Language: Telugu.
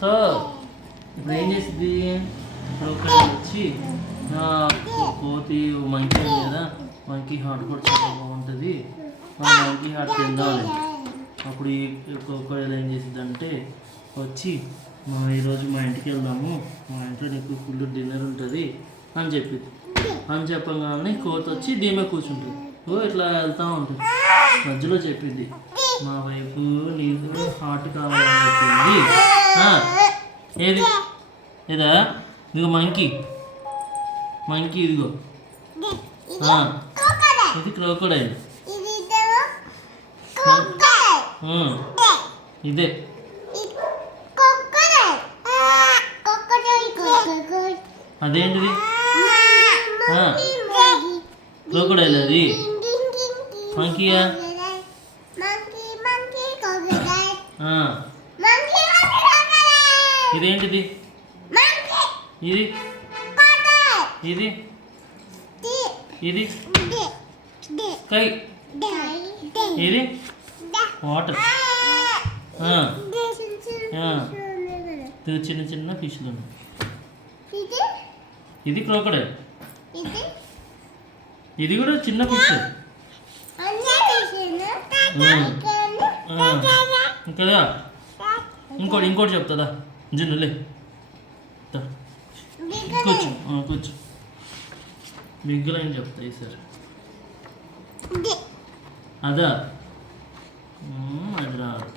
సో ఇప్పుడు ఏం చేసింది, క్రోకడైల్ వచ్చి కోతి మంకీ ఉంది కదా, మంకీ హార్ట్ కూడా చాలా బాగుంటుంది, మంకీ హార్ట్ తిందామని. అప్పుడు ఈ క్రోకడైల్ ఏం చేసింది అంటే వచ్చి ఈరోజు మా ఇంటికి వెళ్దాము, మా ఇంట్లో నీకు ఫుల్ డిన్నర్ ఉంటుంది అని చెప్పింది. అని చెప్పగానే కోతి వచ్చి దీమే కూర్చుంటుంది. ఇట్లా వెళ్తూ ఉంటుంది. మధ్యలో చెప్పింది మా వైపు నీకు హార్ట్ కావాలని చెప్పింది. ఏది ఇదా, ఇదిగో మంకీ ఇదిగో, ఇది క్రోకడైల్, ఇదే అదేంటిది క్రోకడైల్, అది మంకీయా, ఇదేంటిది, ఇది ఇది ఇది స్కై, ఇది వాటర్, చిన్న చిన్న ఫిష్లు, ఇది క్రోకడైల్, ఇది కూడా చిన్న ఫిష్ కదా. ఇంకోటి చెప్తుందా, జున్నులే కూర్చో బిగ్గులు అని చెప్తాయి సార్. అదా అది రాదు.